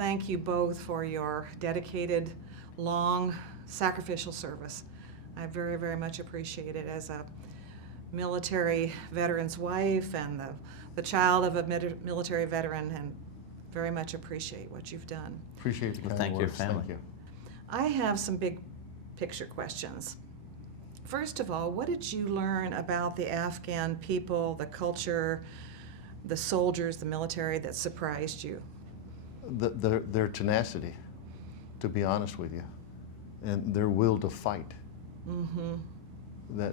thank you both for your dedicated, long, sacrificial service. I very, very much appreciate it as a military veteran's wife and the child of a military veteran, and very much appreciate what you've done. Appreciate the kind Thank words. your family. Thank you. I have some big picture questions. First of all, what did you learn about the Afghan people, the culture, the soldiers, the military that surprised you? Their tenacity, to be honest with you, and their will to fight. Mm-hmm.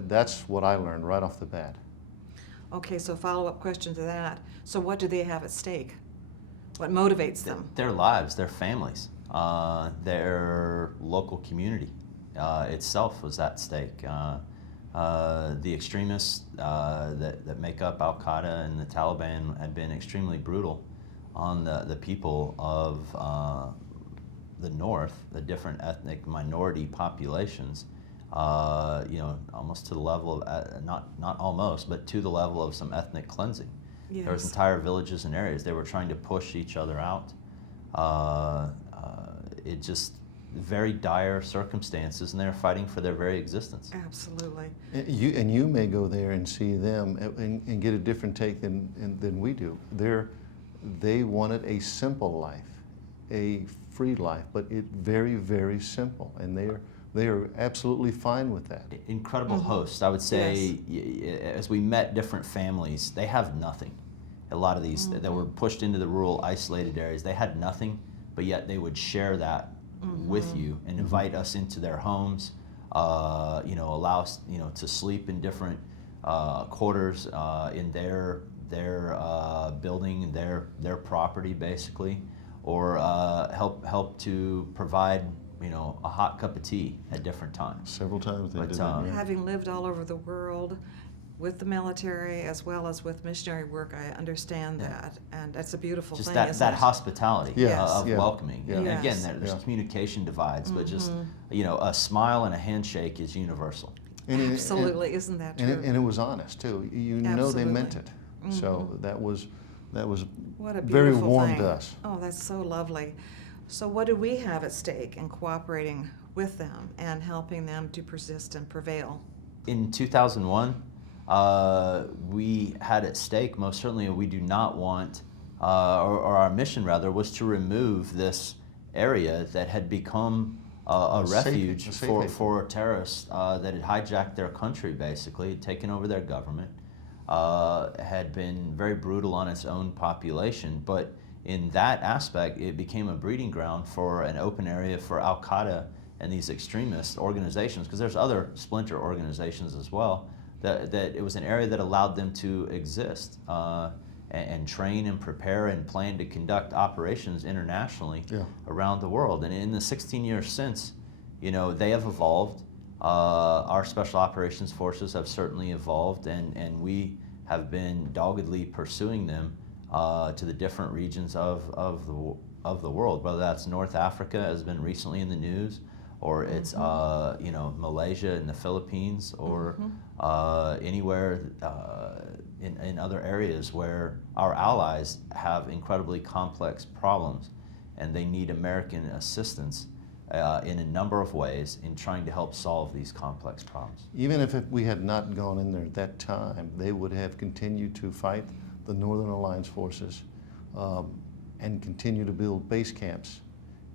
That's what I learned right off the bat. Okay, so follow-up question to that. So what do they have at stake? What motivates them? Their lives, their families, their local community itself was at stake. The extremists that make up Al-Qaeda and the Taliban had been extremely brutal on the people of the North, the different ethnic minority populations, almost to the level of, not almost, but to the level of some ethnic cleansing. Yes. There was entire villages and areas. They were trying to push each other out. It just very dire circumstances, and they're fighting for their very existence. Absolutely. And you may go there and see them and get a different take than we do. They wanted a simple life, a free life, but it very, very simple, and they are absolutely fine with that. Incredible hosts. I would say, as we met different families, they have nothing. A lot of these that were pushed into the rural, isolated areas, they had nothing, but yet they would share that with you and invite us into their homes, allow us, to sleep in different quarters in their building, their property, basically, or help to provide a hot cup of tea at different times. Several times they did that. Yeah. Having lived all over the world with the military as well as with missionary work, I understand that, and that's a beautiful Just thing. that hospitality of welcoming. Yeah. And Yes. again, there's communication divides, but just a smile and a handshake is universal. Absolutely, isn't that true? And it was honest too. Know they meant it. So that was What a very beautiful warm thing. to us. Oh, that's so lovely. So what do we have at stake in cooperating with them and helping them to persist and prevail? In 2001, we had at stake, most certainly, we do not want, or our mission rather, was to remove this area that had become a refuge for terrorists that had hijacked their country, basically, had taken over their government, had been very brutal on its own population. But in that aspect, it became a breeding ground for an open area for Al-Qaeda and these extremist organizations, because there's other splinter organizations as well, that it was an area that allowed them to exist and train and prepare and plan to conduct operations internationally around the world. And in the 16 years since, they have evolved. Our special operations forces have certainly evolved, and we have been doggedly pursuing them to the different regions of the world, whether that's North Africa, has been recently in the news, or it's Malaysia and the Philippines, or anywhere in other areas where our allies have incredibly complex problems, and they need American assistance in a number of ways in trying to help solve these complex problems. Even if we had not gone in there at that time, they would have continued to fight the Northern Alliance forces and continue to build base camps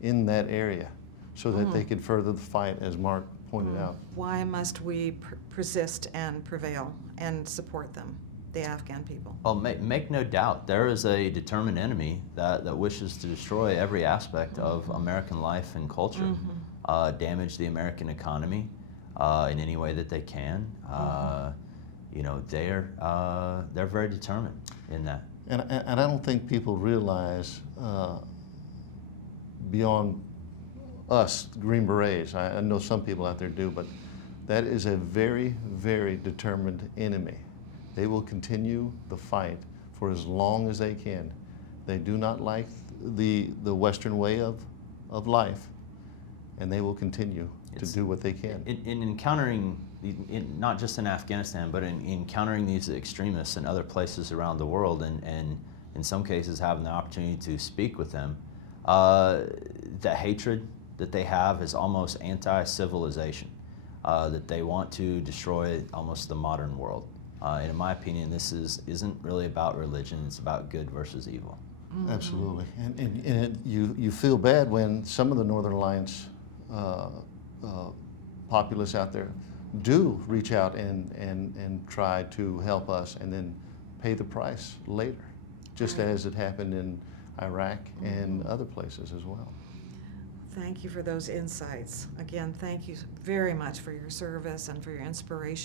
in that area so that they could further the fight, as Mark pointed out. Why must we persist and prevail and support them, the Afghan people? Well, make no doubt, there is a determined enemy that wishes to destroy every aspect of American life and culture, damage the American economy in any way that they can. They're very determined in that. And I don't think people realize beyond us, Green Berets, I know some people out there do, but that is a very, very determined enemy. They will continue the fight for as long as they can. They do not like the Western way of life, and they will continue to do what they can. In encountering, not just in Afghanistan, but in encountering these extremists in other places around the world, and in some cases having the opportunity to speak with them, the hatred that they have is almost anti-civilization, that they want to destroy almost the modern world. And in my opinion, this isn't really about religion, it's about good versus evil. Absolutely. And you feel bad when some of the Northern Alliance populace out there do reach out and try to help us and then pay the price later, just Right. as it happened in Iraq and other places as well. Thank you for those insights. Again, thank you very much for your service and for your inspiration.